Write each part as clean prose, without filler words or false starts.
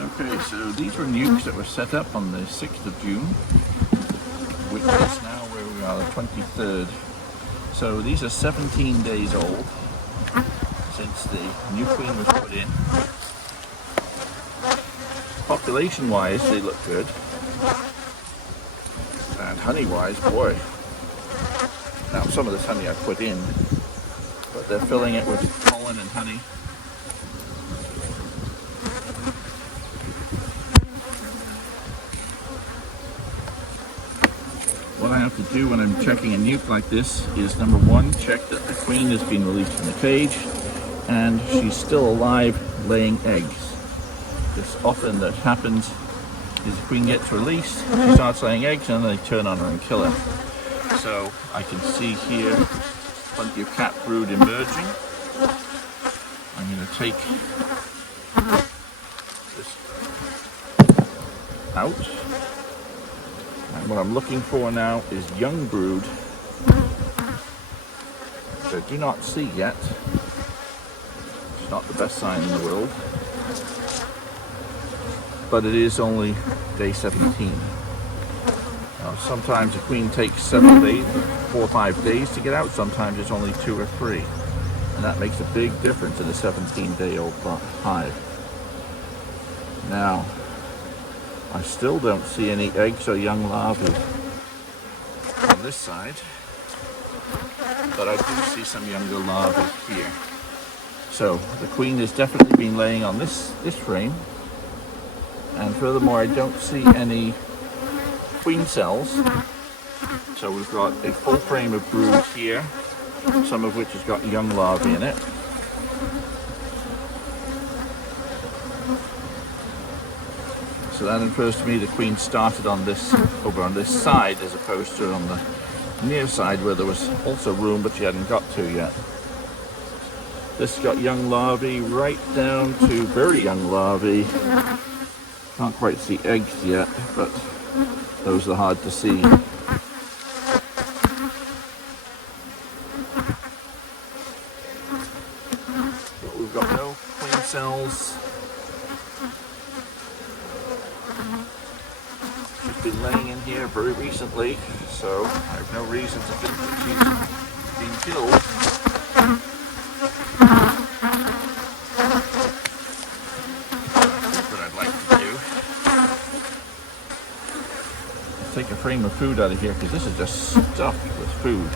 Okay, so these were nukes that were set up on the 6th of June, which is now where we are, the 23rd. So these are 17 days old since the new queen was put in. Population-wise, they look good. And honey-wise, boy. Now, some of this honey I put in, but they're filling it with pollen and honey. What I have to do when I'm checking a nuke like this is, number one, check that the queen has been released from the cage and she's still alive laying eggs. This often that happens is the queen gets released, she starts laying eggs, and then they turn on her and kill her. So I can see here plenty of cat brood emerging. I'm going to take this out. And what I'm looking for now is young brood, which I do not see yet. It's not the best sign in the world, but it is only day 17. Now, sometimes a queen takes several days, 4 or 5 days to get out. Sometimes it's only 2 or 3, and that makes a big difference in a 17-day-old hive. Now, I still don't see any eggs or young larvae on this side, but I do see some younger larvae here. So the queen has definitely been laying on this frame, and furthermore I don't see any queen cells. So we've got a full frame of brood here, some of which has got young larvae in it. So that infers to me the queen started on this, over on this side, as opposed to on the near side where there was also room but she hadn't got to yet. This has got young larvae right down to very young larvae. Can't quite see eggs yet, but those are hard to see. But we've got no queen cells. She's been laying in here very recently, so I have no reason to think that she's been killed. What I'd like to do is take a frame of food out of here, because this is just stuffed with food.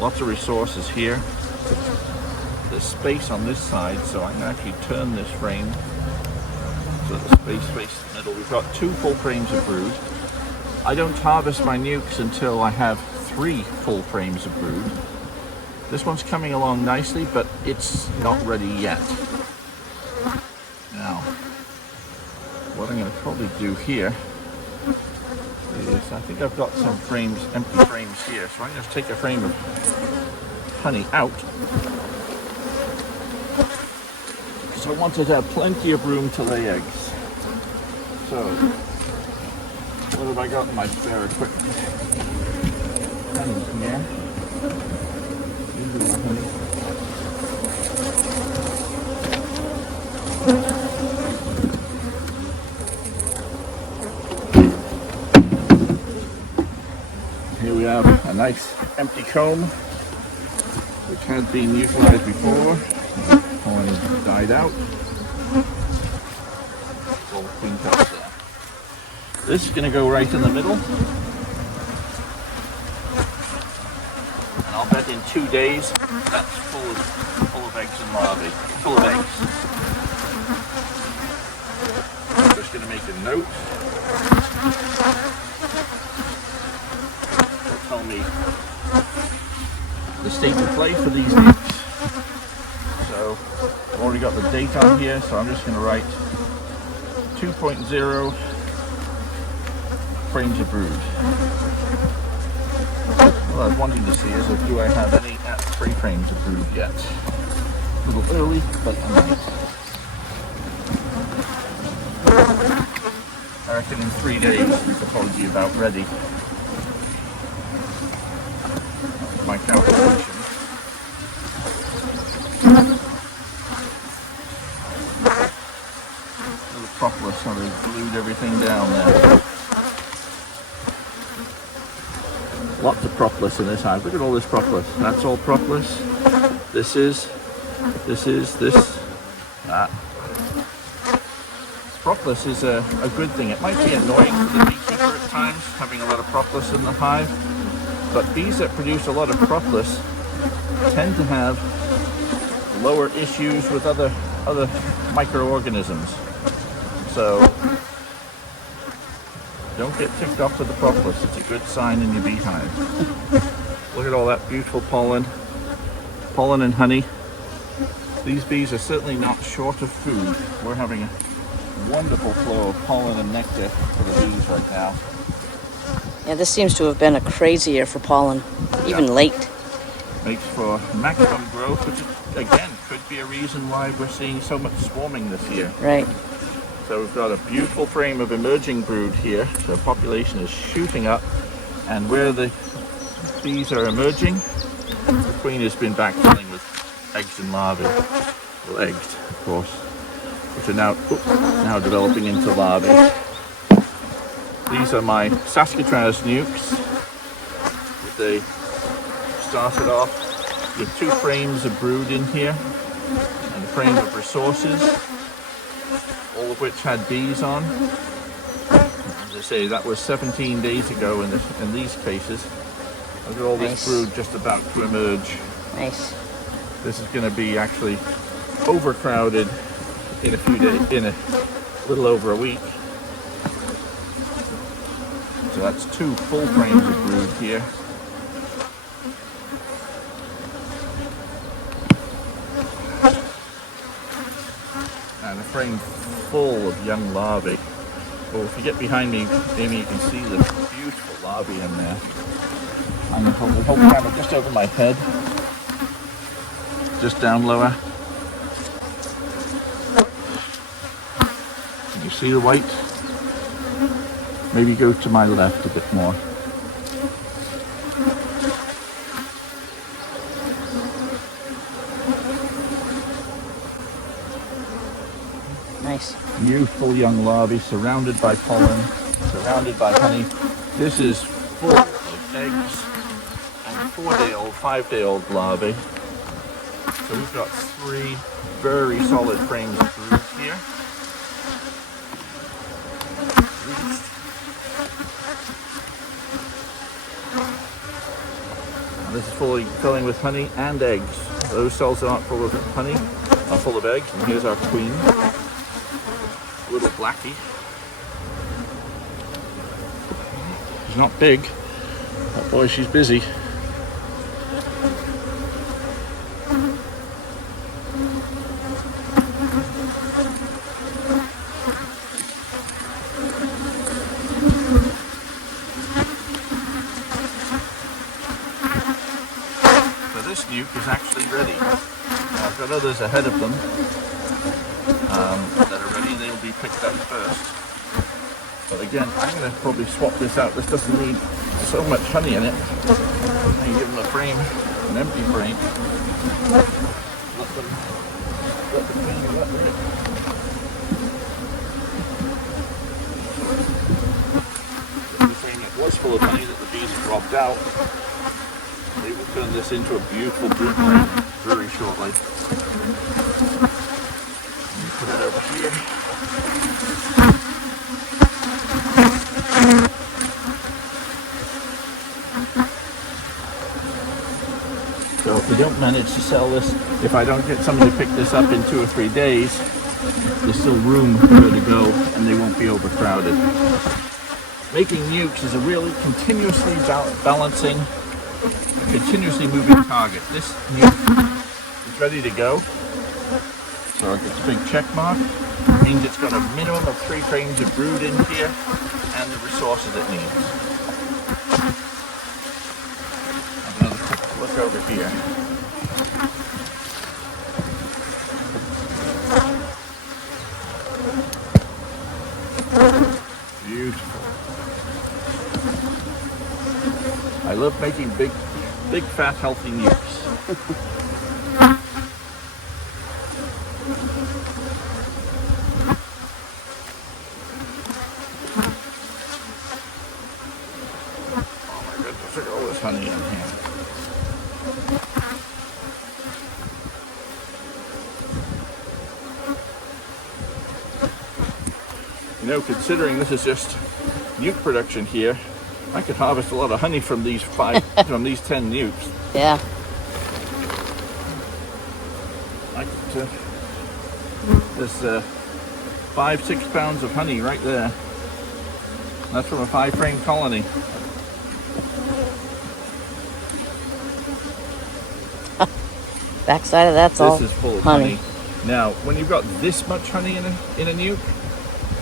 Lots of resources here. There's space on this side, so I'm going to actually turn this frame so the space faces the middle. We've got 2 full frames of brood. I don't harvest my nukes until I have 3 full frames of brood. This one's coming along nicely, but it's not ready yet. Now, what I'm going to probably do here is, I think I've got some frames, empty frames here, so I'm going to take a frame of honey out, because I wanted to have plenty of room to lay eggs. So, what have I got in my spare equipment? Honey here. Usual honey. Here we have a nice empty comb, which has been utilized before. Pollen died out. All cleaned up there. This is going to go right in the middle, and I'll bet in 2 days that's full of eggs and larvae, full of eggs. I'm just going to make a note. It'll tell me the state of play for these nukes. So I've already got the date on here, so I'm just going to write 2.0 frames of brood. What I was wanting to see is, do I have any at 3 frames of brood yet? A little early, but I might. I reckon in 3 days this will probably be about ready. My calculation. propolis, so they glued everything down there. Lots of propolis in this hive. Look at all this propolis. That's all propolis. This, that. Propolis is a good thing. It might be annoying for the beekeeper at times, having a lot of propolis in the hive, but bees that produce a lot of propolis tend to have lower issues with other microorganisms. So don't get ticked off with the propolis. It's a good sign in your beehive. Look at all that beautiful pollen and honey. These bees are certainly not short of food. We're having a wonderful flow of pollen and nectar for the bees right now. Yeah, this seems to have been a crazy year for pollen, even late. Makes for maximum growth, which again could be a reason why we're seeing so much swarming this year. Right. So we've got a beautiful frame of emerging brood here. The population is shooting up, and where the bees are emerging, the queen has been backfilling with eggs and larvae. Well, eggs, of course, which are now developing into larvae. These are my Saskatraz nukes. They started off with 2 frames of brood in here and a frame of resources, all of which had bees on. As I say, that was 17 days ago in these cases. Look at all this brood just about to emerge. Nice. This is going to be actually overcrowded in a few days, in a little over a week. So that's 2 full frames of brood here. And a frame full of young larvae. Well, if you get behind me, Amy, you can see the beautiful larvae in there. I'm going to hold the whole camera just over my head. Just down lower. Can you see the white? Maybe go to my left a bit more. Nice. Beautiful young larvae surrounded by pollen, surrounded by honey. This is full of eggs and 4-day-old, 5-day-old larvae. So we've got 3 very solid frames of brood here. And this is filling with honey and eggs. Those cells that aren't full of honey are full of eggs. And here's our queen, little blackie. She's not big, but boy, she's busy. This nuke is actually ready. I've got others ahead of them that are ready. They'll be picked up first. But again, I'm going to probably swap this out. This doesn't need so much honey in it. I can give them a frame, an empty frame. Let the queen let it. The frame that was full of honey that the bees dropped out. They will turn this into a beautiful brood frame very shortly. Put it over here. So if we don't manage to sell this, if I don't get somebody to pick this up in 2 or 3 days, there's still room for her to go and they won't be overcrowded. Making nukes is a really continuously balancing, continuously moving target. This nuke is ready to go. So it's a big check mark. It means it's got a minimum of 3 frames of brood in here and the resources it needs. Have another quick look over here. Beautiful. I love making big, fat, healthy nukes. You know, considering this is just nuke production here, I could harvest a lot of honey from these 10 nukes. Yeah. I could, there's 5-6 pounds of honey right there. That's from a 5-frame colony. Backside of that's all This is full of honey. honey. Now, when you've got this much honey in a nuke,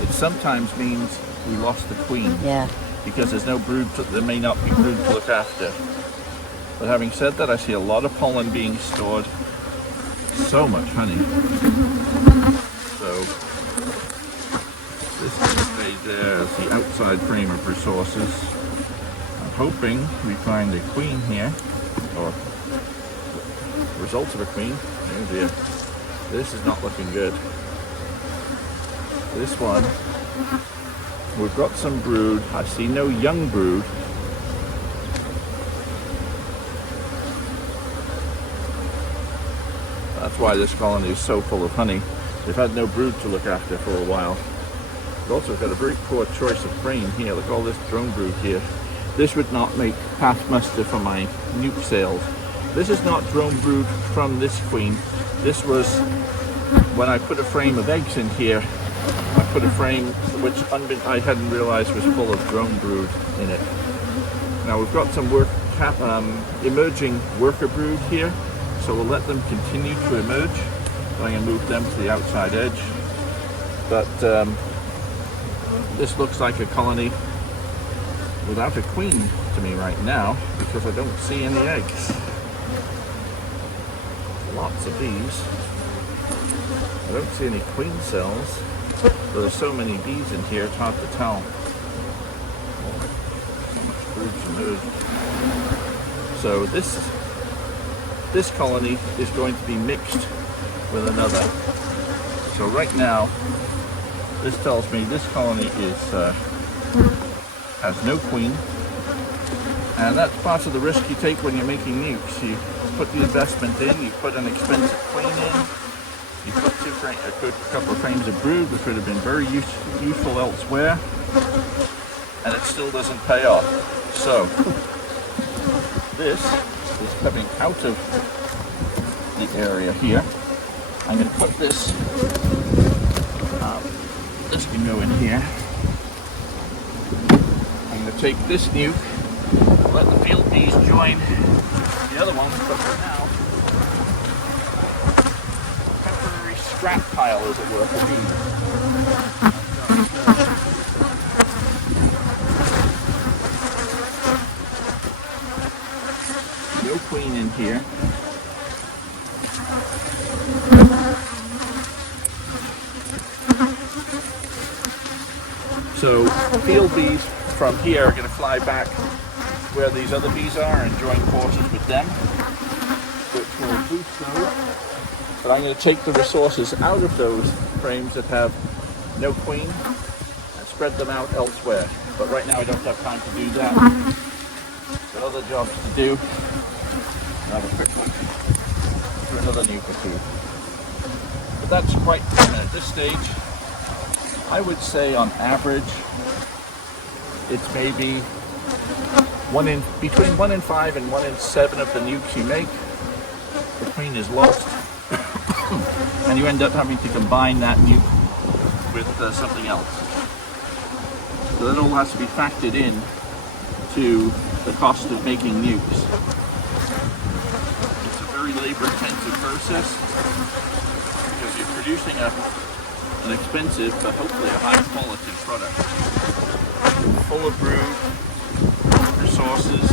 it sometimes means we lost the queen. Yeah. Because there's no brood, there may not be brood to look after. But having said that, I see a lot of pollen being stored. So much honey. So this can stay there as the outside frame of resources. I'm hoping we find a queen here, or results of a queen. Oh dear, this is not looking good. This one, we've got some brood. I see no young brood. That's why this colony is so full of honey. They've had no brood to look after for a while. We've also got a very poor choice of frame here. Look at all this drone brood here. This would not make pass muster for my nuke sales. This is not drone brood from this queen. This was when I put a frame of eggs in here. I put a frame which I hadn't realized was full of drone brood in it. Now we've got some emerging worker brood here, so we'll let them continue to emerge. I'm going to move them to the outside edge. But this looks like a colony without a queen to me right now, because I don't see any eggs. Lots of bees. I don't see any queen cells. There's so many bees in here, it's hard to tell. So much brood's emerged. So this colony is going to be mixed with another. So right now, this tells me this colony has no queen, and that's part of the risk you take when you're making nukes. You put the investment in, you put an expensive queen in, you put a couple of frames of brood, which would have been very useful elsewhere, and it still doesn't pay off. So this is coming out of the area here. I'm going to put this, this can go in here. I'm going to take this nuke, let the field bees join the other ones, but for now, temporary scrap pile, as it were, for bees. No queen in here. So field bees from here are going to fly back where these other bees are and join forces with them, which will boost those. But I'm going to take the resources out of those frames that have no queen and spread them out elsewhere. But right now I don't have time to do that. Got other jobs to do. I'll have a quick look for another nuke or two. But that's quite, at this stage, I would say on average, it's maybe between 1 in 5 and 1 in 7 of the nukes you make, the queen is lost, and you end up having to combine that nuke with something else. So that all has to be factored in to the cost of making nukes. It's a very labor-intensive process because you're producing an expensive but hopefully a high-quality product, full of brood, resources,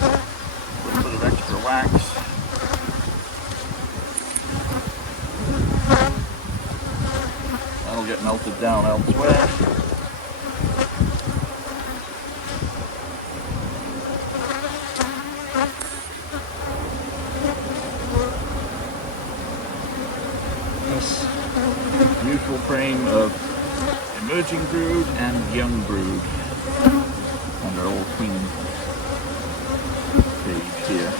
a little bit of extra wax. That'll get melted down elsewhere. This beautiful frame of emerging brood and young brood. And our old queen cage here.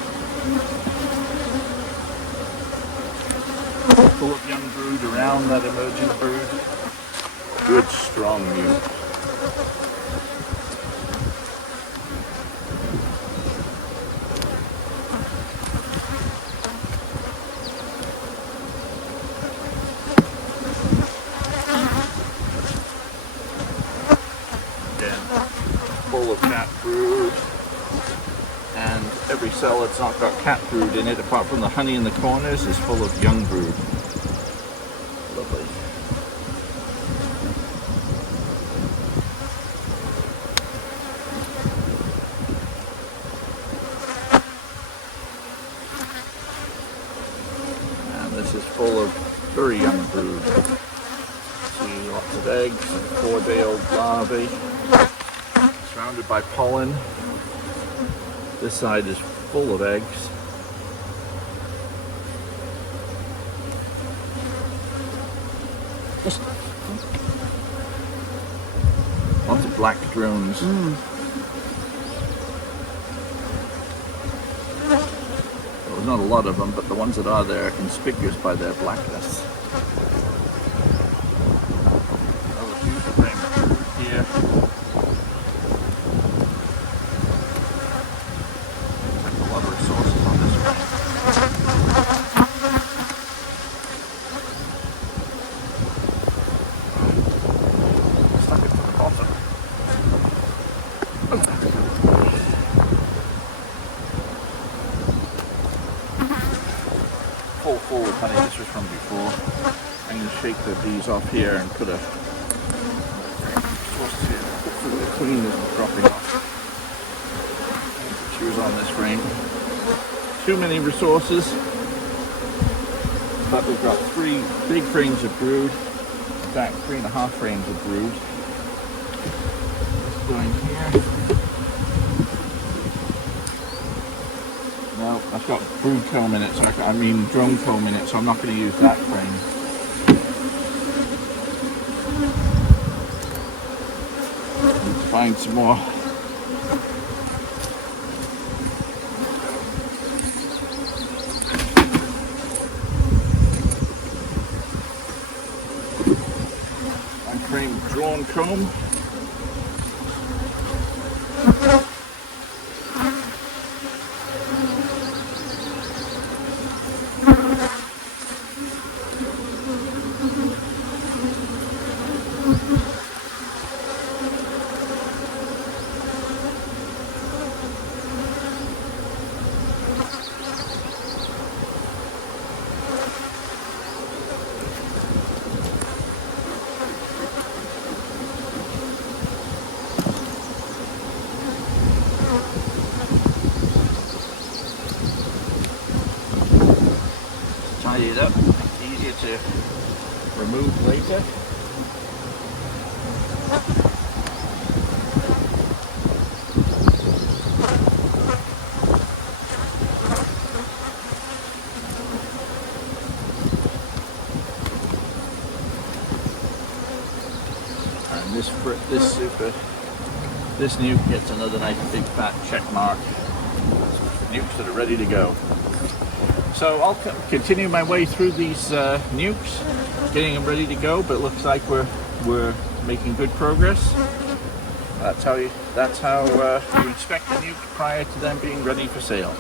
Full of young brood around that emerging brood. good strong nuke. Full of cat brood, and every cell that's not got cat brood in it, apart from the honey in the corners, is full of young brood. Lovely. And this is full of very young brood. See lots of eggs, 4-day-old larvae. Surrounded by pollen. This side is full of eggs. Lots of black drones. Well, there's not a lot of them, but the ones that are there are conspicuous by their blackness. Oh, a huge frame here. Full of honey. This was from before. I'm going to shake the bees off here and put a source here. Hopefully the queen isn't dropping off. She was on this frame. Too many resources, but we've got 3 big frames of brood. In fact, 3.5 frames of brood. Just going here. No, I've got brood comb in it, so I mean drone comb in it, so I'm not going to use that frame. Let's find some more. My frame drone comb. Tidy it up, easier to remove later. And this nuke gets another nice big fat check mark. Nukes that are ready to go. So I'll continue my way through these nukes, getting them ready to go. But it looks like we're making good progress. That's how you inspect the nuke prior to them being ready for sale.